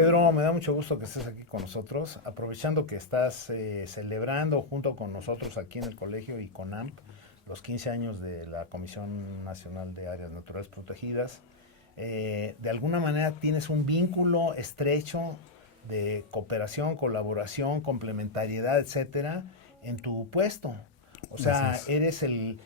Pedro, me da mucho gusto que estés aquí con nosotros, aprovechando que estás celebrando junto con nosotros aquí en el colegio y con AMP los 15 años de la Comisión Nacional de Áreas Naturales Protegidas. De alguna manera tienes un vínculo estrecho de cooperación, colaboración, complementariedad, etcétera, en tu puesto. O sea, Gracias. eres el,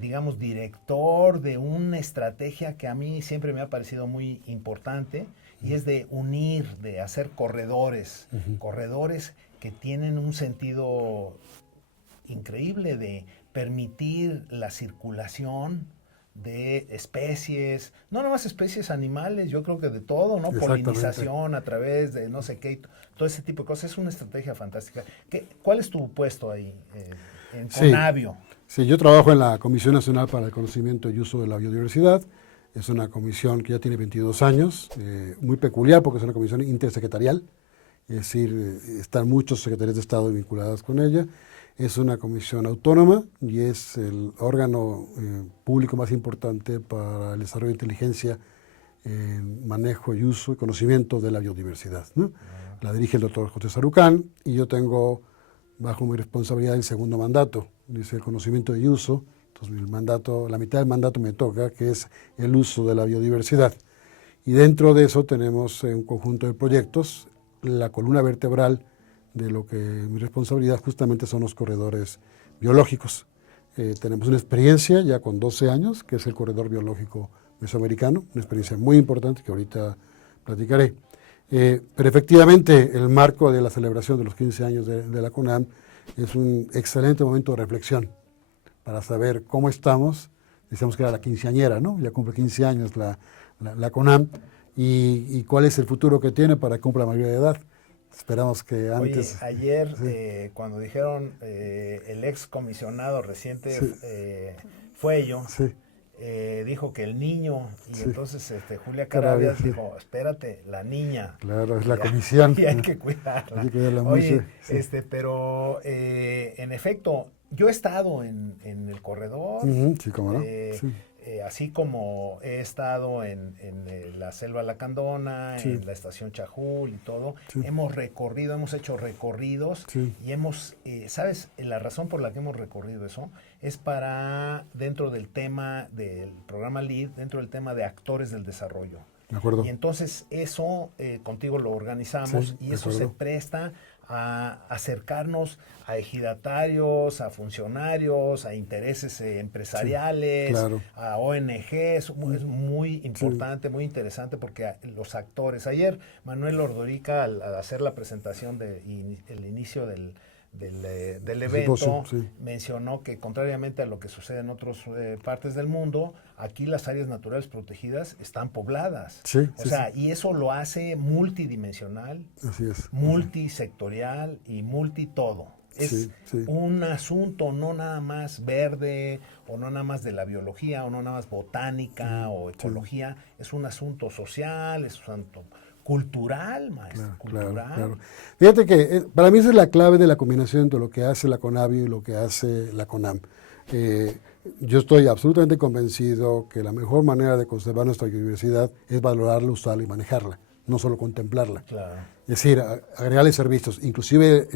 digamos, director de una estrategia que a mí siempre me ha parecido muy importante y es de unir, de hacer corredores, corredores que tienen un sentido increíble de permitir la circulación de especies, no nomás especies animales, yo creo que de todo, ¿no? Exactamente. Polinización a través de no sé qué, todo ese tipo de cosas. Es una estrategia fantástica. ¿Cuál es tu puesto ahí en Sí, Conavio? sí, yo trabajo en la Comisión Nacional para el Conocimiento y Uso de la Biodiversidad. Es una comisión que ya tiene 22 años, muy peculiar porque es una comisión intersecretarial, es decir, están muchos secretarios de Estado vinculados con ella. Es una comisión autónoma y es el órgano público más importante para el desarrollo de inteligencia en manejo y uso y conocimiento de la biodiversidad, ¿no? La dirige el doctor José Sarucán y yo tengo bajo mi responsabilidad el segundo mandato, dice el conocimiento y uso. Entonces el mandato, la mitad del mandato me toca, que es el uso de la biodiversidad. Y dentro de eso tenemos un conjunto de proyectos. La columna vertebral de lo que mi responsabilidad justamente son los corredores biológicos. Tenemos una experiencia ya con 12 años, que es el corredor biológico mesoamericano, una experiencia muy importante que ahorita platicaré. Pero efectivamente el marco de la celebración de los 15 años de la CONAM es un excelente momento de reflexión para saber cómo estamos. Decíamos que era la quinceañera, ¿no? Ya cumple 15 años la CONAM y cuál es el futuro que tiene para que cumpla la mayoría de edad. Esperamos que antes... Oye, ayer Sí, cuando dijeron el ex comisionado reciente sí, Fuello, sí, dijo que el niño, y sí. entonces Julia Carabia, Carabias sí. dijo, espérate, la niña, Claro, es la ya, comisión. y hay que Hay cuidarla. que cuidarla mucho. Oye, Sí. pero en efecto, yo he estado en el corredor, Sí, cómo no. eh, Sí, así como he estado la Selva Lacandona, sí, en la estación Chajul y todo, sí, hemos hecho recorridos sí. y ¿sabes? La razón por la que hemos recorrido eso es para, dentro del tema del programa LEAD, dentro del tema de actores del desarrollo. De acuerdo. Y entonces eso contigo lo organizamos Sí, y de eso se acuerdo. presta a acercarnos a ejidatarios, a funcionarios, a intereses Sí, empresariales, claro. a ONGs. Es muy Sí, importante, muy interesante porque los actores. Ayer Manuel Ordorica, al hacer la presentación el inicio del simposio, evento, sí. mencionó que contrariamente a lo que sucede en otras partes del mundo, aquí las áreas naturales protegidas están pobladas. Sí, O sí, sí. sea, y eso lo hace multidimensional, Así es. multisectorial y multitodo. Es Sí, sí. un asunto no nada más verde o no nada más de la biología o no nada más botánica o Sí. ecología, es un asunto social, es un asunto cultural, maestro, Claro, claro, cultural. claro. Fíjate que para mí esa es la clave de la combinación entre lo que hace la CONABIO y lo que hace la CONAM. Eh, yo estoy absolutamente convencido que la mejor manera de conservar nuestra biodiversidad es valorarla, usarla y manejarla, no solo contemplarla. Claro. Es decir, agregarle servicios, inclusive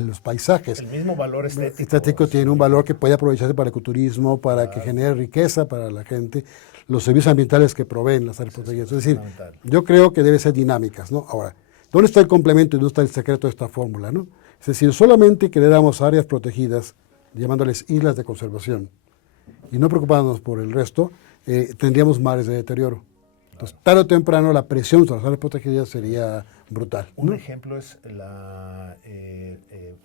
los paisajes. El mismo valor Estético tiene un sí, valor que puede aprovecharse para el ecoturismo, para que claro, genere riqueza para la gente, los servicios ambientales que proveen las áreas protegidas. Es decir, fundamental. yo creo que debe ser dinámicas, ¿no? Ahora, ¿dónde está el complemento y dónde está el secreto de esta fórmula, ¿no? Es decir, solamente que le damos áreas protegidas, llamándoles islas de conservación, y no preocupándonos por el resto, tendríamos mares de deterioro. Entonces, tarde o temprano, la presión sobre las áreas protegidas sería brutal, Un ¿no? ejemplo es la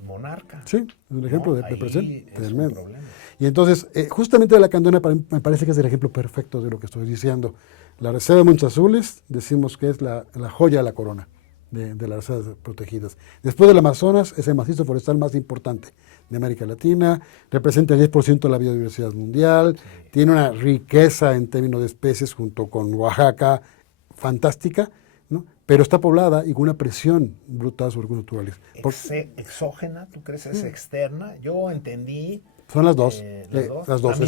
monarca. Sí, es un ejemplo ¿No? de presión Ahí es un tremendo. problema. Y entonces, justamente la Candona me parece que es el ejemplo perfecto de lo que estoy diciendo. La Reserva de Montes Azules, decimos que es la joya de la corona de las reservas protegidas. Después del Amazonas, es el macizo forestal más importante de América Latina, representa el 10% de la biodiversidad mundial, Sí. tiene una riqueza en términos de especies junto con Oaxaca fantástica, ¿no? pero está poblada y con una presión brutal sobre recursos naturales. ¿Exógena, tú crees, es externa? Yo entendí... Son las dos. Las dos.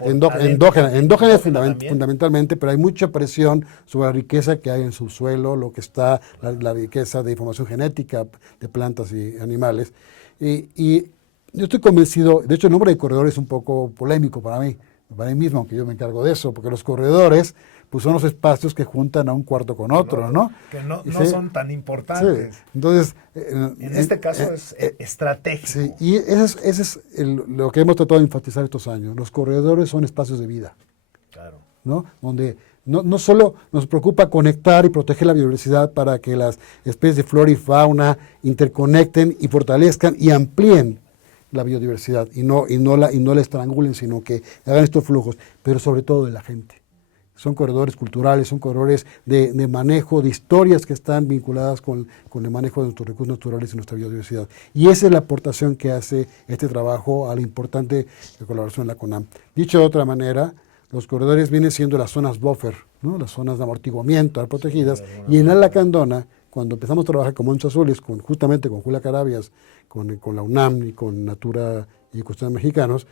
Endógena es fundamentalmente, pero hay mucha presión sobre la riqueza que hay en su suelo, lo que está, la riqueza de información genética de plantas y animales. Y yo estoy convencido, de hecho el nombre de corredor es un poco polémico para mí mismo, aunque yo me encargo de eso, porque los corredores pues son los espacios que juntan a un cuarto con otro, ¿no? Que no son tan importantes. Sí. Entonces, en este caso es estratégico. Sí, y ese es lo que hemos tratado de enfatizar estos años. Los corredores son espacios de vida. Claro. ¿No? Donde no solo nos preocupa conectar y proteger la biodiversidad para que las especies de flora y fauna interconecten y fortalezcan y amplíen la biodiversidad y no la estrangulen, sino que hagan estos flujos, pero sobre todo de la gente. Son corredores culturales, son corredores de manejo de historias que están vinculadas con el manejo de nuestros recursos naturales y nuestra biodiversidad. Y esa es la aportación que hace este trabajo a la importante colaboración de la CONAM. Dicho de otra manera, los corredores vienen siendo las zonas buffer, ¿no? Las zonas de amortiguamiento protegidas, y en la Lacandona, cuando empezamos a trabajar con Montes Azules, justamente con Julia Carabias, con la UNAM y con Natura y Ecosistemas Mexicanos,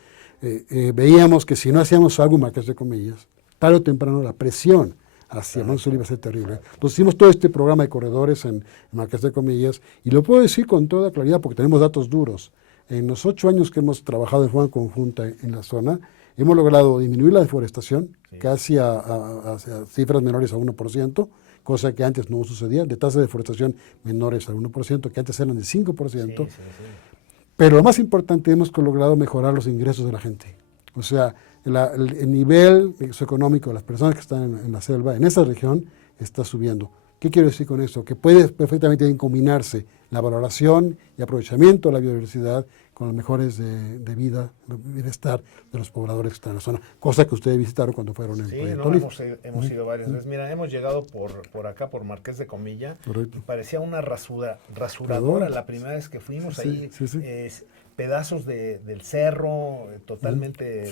veíamos que si no hacíamos algo en Marqués de Comillas, tarde o temprano la presión hacia Montes Azules iba a ser terrible. Entonces hicimos todo este programa de corredores en Marqués de Comillas, y lo puedo decir con toda claridad porque tenemos datos duros. En los 8 años que hemos trabajado de forma conjunta en la zona, hemos logrado disminuir la deforestación casi a cifras menores a 1%, cosa que antes no sucedía, de tasas de deforestación menores al 1%, que antes eran del 5%. Pero lo más importante, hemos logrado mejorar los ingresos de la gente. O sea, el nivel socioeconómico de las personas que están en la selva, en esa región, está subiendo. ¿Qué quiero decir con esto? Que puede perfectamente combinarse la valoración y aprovechamiento de la biodiversidad con los mejores de vida, de bienestar de los pobladores que están en la zona, cosa que ustedes visitaron cuando fueron en Proyecto Life. Hemos ido varias veces. Mira, hemos llegado por acá, por Marqués de Comilla, y parecía una rasuradora la primera vez que fuimos ahí. Pedazos del cerro totalmente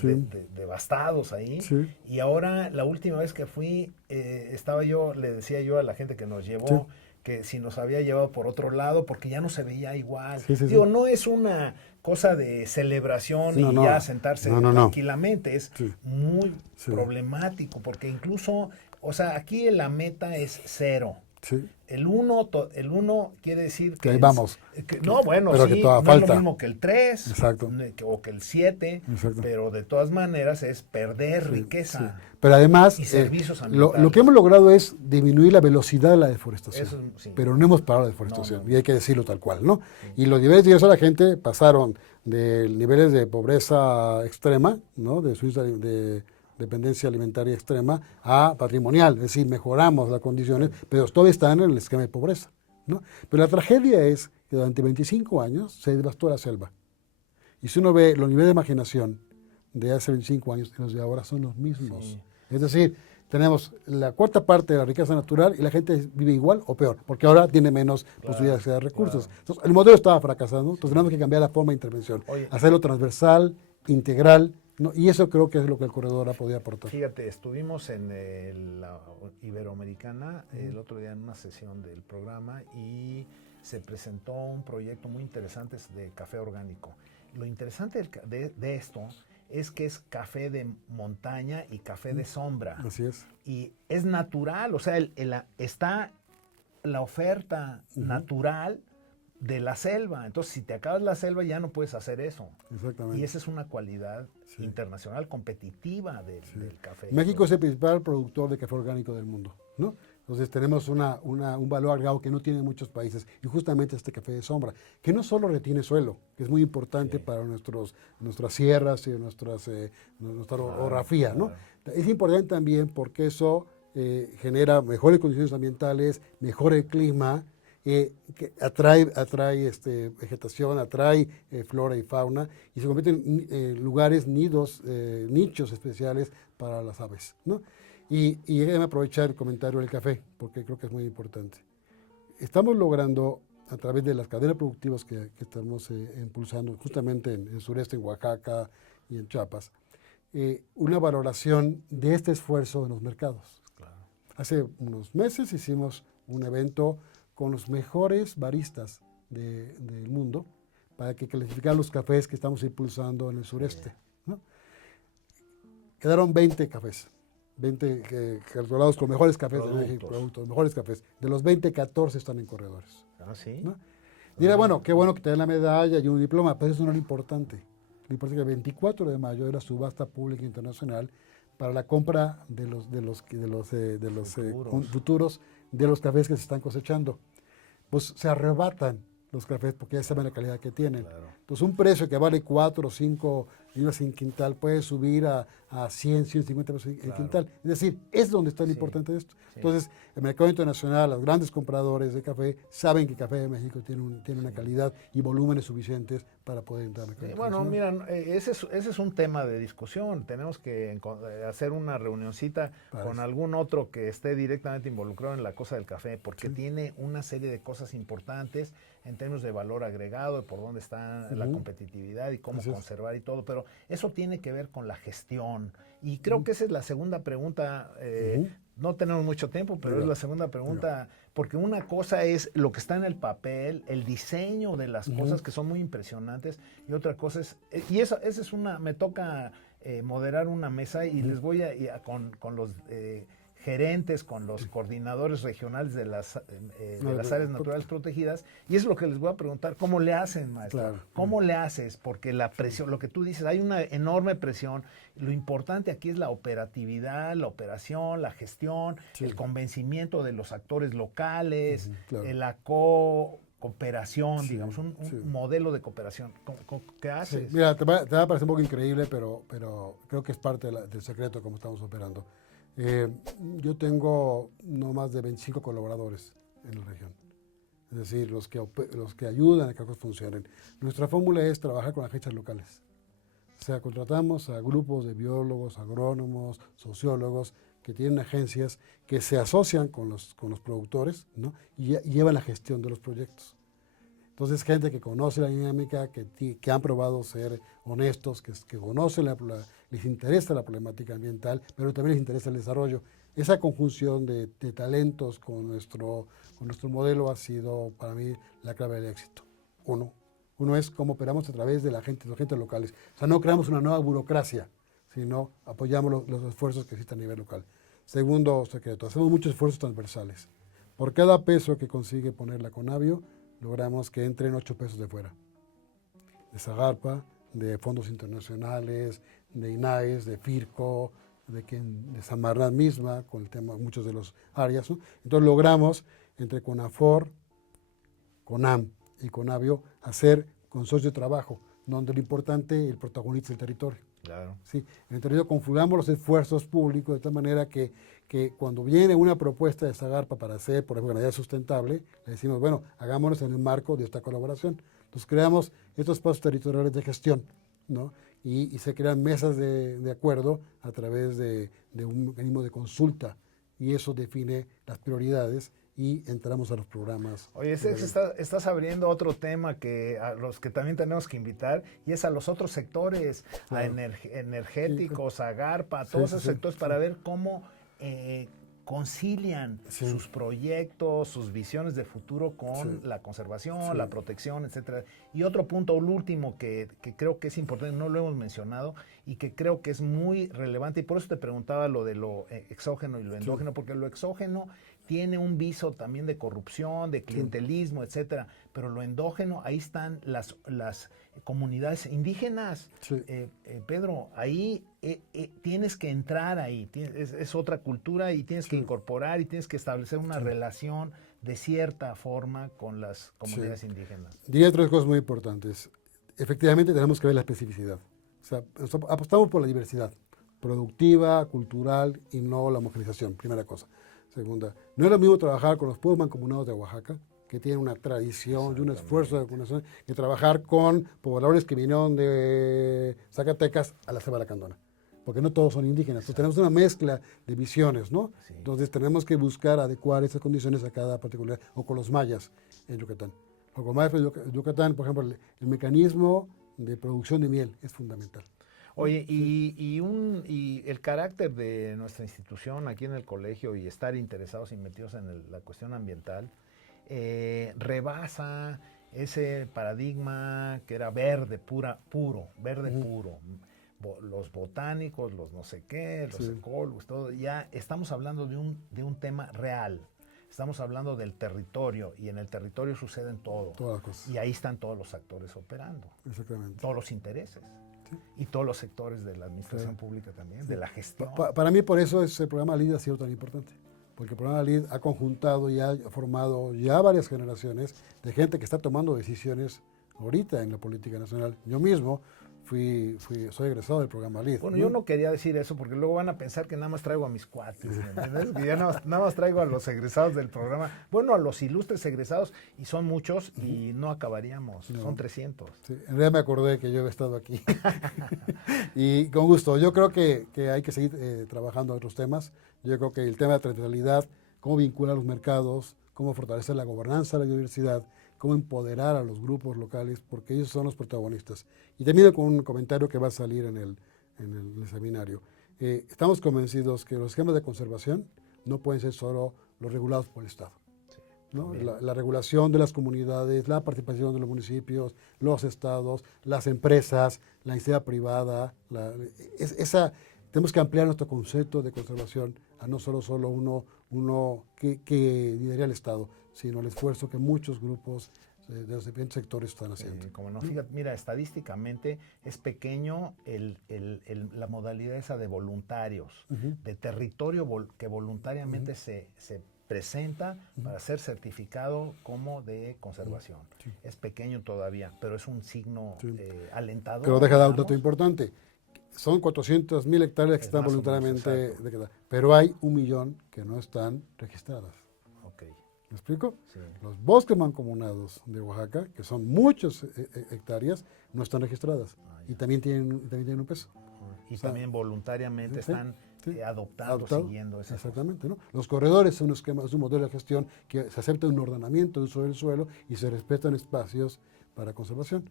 devastados ahí. Y ahora, la última vez que fui, le decía yo a la gente que nos llevó, que si nos había llevado por otro lado, porque ya no se veía igual. Digo, no es una cosa de celebración ya sentarse tranquilamente, es muy problemático, porque incluso, o sea, aquí la meta es 0. El 1 quiere decir que ahí vamos. No, bueno, pero sí, que todavía no falta. Es lo mismo que el 3 o que el 7, pero de todas maneras es perder riqueza. Pero además, y servicios ambientales. lo que hemos logrado es disminuir la velocidad de la deforestación, pero no hemos parado la deforestación, y hay que decirlo tal cual, ¿no? Y los niveles de ingreso de la gente pasaron de niveles de pobreza extrema, ¿no? De dependencia alimentaria extrema a patrimonial, es decir, mejoramos las condiciones, pero todavía están en el esquema de pobreza, ¿no? Pero la tragedia es que durante 25 años se devastó la selva. Y si uno ve los niveles de marginación de hace 25 años y los de ahora son los mismos. Es decir, tenemos la cuarta parte de la riqueza natural y la gente vive igual o peor, porque ahora tiene menos posibilidades de recursos. Entonces, el modelo estaba fracasando, entonces tenemos que cambiar la forma de intervención, hacerlo transversal, integral, ¿no? Y eso creo que es lo que el corredor ha podido aportar. Fíjate, estuvimos en la Iberoamericana el otro día en una sesión del programa y se presentó un proyecto muy interesante de café orgánico. Lo interesante de esto es que es café de montaña y café de sombra. Así es. Y es natural, o sea, está la oferta natural de la selva. Entonces, si te acabas la selva, ya no puedes hacer eso. Exactamente. Y esa es una cualidad internacional competitiva del café. México es el principal productor de café orgánico del mundo, ¿no? Entonces tenemos un valor agregado que no tienen muchos países, y justamente este café de sombra, que no solo retiene suelo, que es muy importante para nuestras sierras y nuestra orografía, ¿no? Es importante también porque eso genera mejores condiciones ambientales, mejor el clima, que atrae vegetación, atrae flora y fauna, y se convierten en lugares, nidos, nichos especiales para las aves, ¿no? Y déjame aprovechar el comentario del café, porque creo que es muy importante. Estamos logrando, a través de las cadenas productivas que estamos impulsando, justamente en el sureste, en Oaxaca y en Chiapas, una valoración de este esfuerzo en los mercados. Hace unos meses hicimos un evento con los mejores baristas del mundo para que clasificar los cafés que estamos impulsando en el sureste, ¿no? Quedaron 20 cafés, 20 calculados con mejores cafés de México, productos, mejores cafés. De los 20, 14 están en corredores. Ah, sí. ¿No? Dirá, bueno, qué bueno que te den la medalla y un diploma, pero eso no es lo importante. Lo importante es que el 24 de mayo era subasta pública internacional para la compra de los futuros de los cafés que se están cosechando. Pues se arrebatan los cafés porque ya saben la calidad que tienen. Claro. Entonces un precio que vale 4 o 5 libras en quintal puede subir a 100, 150 pesos en quintal. Es decir, es donde está lo importante de esto. Sí. Entonces el mercado internacional, los grandes compradores de café saben que el café de México tiene una calidad y volúmenes suficientes para poder entrar al mercado internacional. Bueno, mira, ese es un tema de discusión. Tenemos que hacer una reunioncita con algún otro que esté directamente involucrado en la cosa del café, porque tiene una serie de cosas importantes en términos de valor agregado, de por dónde está la competitividad y cómo conservar y todo, pero eso tiene que ver con la gestión. Y creo que esa es la segunda pregunta. No tenemos mucho tiempo, pero es la segunda pregunta, porque una cosa es lo que está en el papel, el diseño de las cosas que son muy impresionantes, y otra cosa es, y esa es me toca moderar una mesa y les voy con los gerentes, con los coordinadores regionales de las áreas naturales protegidas, y es lo que les voy a preguntar, ¿cómo le hacen, maestro? Claro. ¿Cómo le haces? Porque la presión, lo que tú dices, hay una enorme presión, lo importante aquí es la operatividad, la operación, la gestión, el convencimiento de los actores locales, la cooperación, digamos, un modelo de cooperación. ¿Qué haces? Sí. Mira, te va a parecer un poco increíble, pero creo que es parte del secreto de cómo estamos operando. Yo tengo no más de 25 colaboradores en la región, es decir, los que ayudan a que las cosas funcionen. Nuestra fórmula es trabajar con agencias locales. O sea, contratamos a grupos de biólogos, agrónomos, sociólogos que tienen agencias que se asocian con los productores, ¿no? y llevan la gestión de los proyectos. Entonces, gente que conoce la dinámica, que han probado ser honestos, que conocen les interesa la problemática ambiental, pero también les interesa el desarrollo. Esa conjunción de talentos con nuestro modelo ha sido para mí la clave del éxito. Uno es cómo operamos a través de los agentes locales. O sea, no creamos una nueva burocracia, sino apoyamos los esfuerzos que existen a nivel local. Segundo secreto, hacemos muchos esfuerzos transversales. Por cada peso que consigue poner la Conavio, logramos que entren 8 pesos de fuera, de Zagarpa, de fondos internacionales, de INAES, de FIRCO, de Samarnat misma, con el tema muchos de los áreas, ¿no? Entonces logramos, entre CONAFOR, CONAM y CONAVIO, hacer consorcio de trabajo, donde lo importante, el protagonista es el territorio. Claro. Sí, en el territorio configuramos los esfuerzos públicos de tal manera que cuando viene una propuesta de Zagarpa para hacer, por ejemplo, ganadería sustentable, le decimos, bueno, hagámonos en el marco de esta colaboración. Entonces creamos estos espacios territoriales de gestión, ¿no? Y se crean mesas de acuerdo a través de un mecanismo de consulta, y eso define las prioridades y entramos a los programas. Oye, estás abriendo otro tema a los que también tenemos que invitar, y es a los otros sectores, a energéticos, a Garpa, a todos esos sectores, para ver cómo concilian sus proyectos, sus visiones de futuro con la conservación, la protección, etcétera. Y otro punto, el último, que creo que es importante, no lo hemos mencionado, y que creo que es muy relevante, y por eso te preguntaba lo de lo exógeno y lo endógeno, porque lo exógeno tiene un viso también de corrupción, de clientelismo, etcétera, pero lo endógeno, ahí están las comunidades indígenas. Pedro, ahí tienes que entrar ahí, es otra cultura, y tienes que incorporar y tienes que establecer una relación de cierta forma con las comunidades indígenas. Diría 3 cosas muy importantes. Efectivamente tenemos que ver la especificidad. O sea, apostamos por la diversidad productiva, cultural, y no la homogenización, primera cosa. Segunda, no es lo mismo trabajar con los pueblos mancomunados de Oaxaca, que tienen una tradición y un esfuerzo de vacunación, que trabajar con pobladores que vinieron de Zacatecas a la Selva Lacandona, porque no todos son indígenas. Entonces tenemos una mezcla de visiones, ¿no? Sí. Entonces tenemos que buscar adecuar esas condiciones a cada particular, o con los mayas en Yucatán. Con los mayas de Yucatán, por ejemplo, el mecanismo de producción de miel es fundamental. Oye, y el carácter de nuestra institución aquí en el colegio y estar interesados y metidos en la cuestión ambiental rebasa ese paradigma que era verde verde puro. Los botánicos, los no sé qué, los ecólogos, todo. Ya estamos hablando de un tema real. Estamos hablando del territorio y en el territorio suceden todo. Todas las cosas. Y ahí están todos los actores operando. Exactamente. Todos los intereses. Sí. Y todos los sectores de la administración pública también, de la gestión. Para mí por eso ese programa LEED ha sido tan importante. Porque el programa LEED ha conjuntado y ha formado ya varias generaciones de gente que está tomando decisiones ahorita en la política nacional. Yo mismo soy egresado del programa LEED. Bueno, yo no quería decir eso porque luego van a pensar que nada más traigo a mis cuates, ¿me entiendes? Que ya nada más traigo a los egresados del programa. Bueno, a los ilustres egresados, y son muchos, y no acabaríamos, son 300. Sí, en realidad me acordé que yo he estado aquí. Y con gusto, yo creo que hay que seguir trabajando en otros temas. Yo creo que el tema de territorialidad, cómo vincular los mercados, cómo fortalecer la gobernanza de la biodiversidad, cómo empoderar a los grupos locales, porque ellos son los protagonistas. Y termino con un comentario que va a salir en el seminario. Estamos convencidos que los esquemas de conservación no pueden ser solo los regulados por el Estado. Sí, ¿no? La regulación de las comunidades, la participación de los municipios, los estados, las empresas, la iniciativa privada, tenemos que ampliar nuestro concepto de conservación a no solo uno que lideraría el Estado, sino el esfuerzo que muchos grupos de los diferentes sectores están haciendo. Como no, fíjate, mira, estadísticamente es pequeño la modalidad esa de voluntarios, de territorio que voluntariamente se presenta para ser certificado como de conservación. Sí. Es pequeño todavía, pero es un signo alentador. Pero deja dar un dato importante. Son 400,000 hectáreas que están voluntariamente declaradas, pero hay 1 millón que no están registradas. Okay. ¿Me explico? Sí. Los bosques mancomunados de Oaxaca, que son muchas hectáreas, no están registradas y también tienen un peso. Y también voluntariamente están adoptando, siguiendo ese. Exactamente, ¿no? Los corredores son un modelo de gestión que se acepta un ordenamiento de uso del suelo y se respetan espacios para conservación.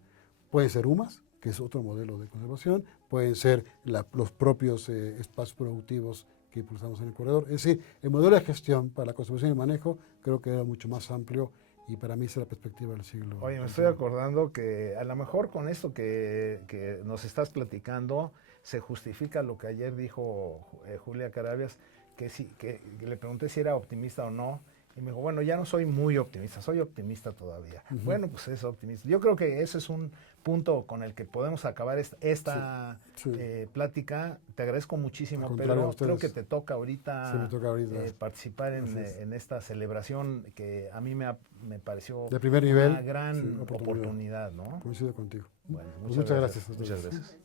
Pueden ser UMAS, que es otro modelo de conservación, pueden ser los propios espacios productivos que impulsamos en el corredor. Es decir, el modelo de gestión para la conservación y el manejo creo que era mucho más amplio y para mí esa es la perspectiva del siglo. Oye, me estoy acordando que a lo mejor con esto que nos estás platicando se justifica lo que ayer dijo Julia Carabias, que le pregunté si era optimista o no. Y me dijo, bueno, ya no soy muy optimista, soy optimista todavía. Bueno, pues es optimista. Yo creo que ese es un punto con el que podemos acabar esta plática. Te agradezco muchísimo, pero creo que te toca ahorita, participar en esta celebración que a mí me pareció de primer nivel, una gran oportunidad, ¿no? Coincido contigo. Bueno, muchas gracias. Muchas gracias.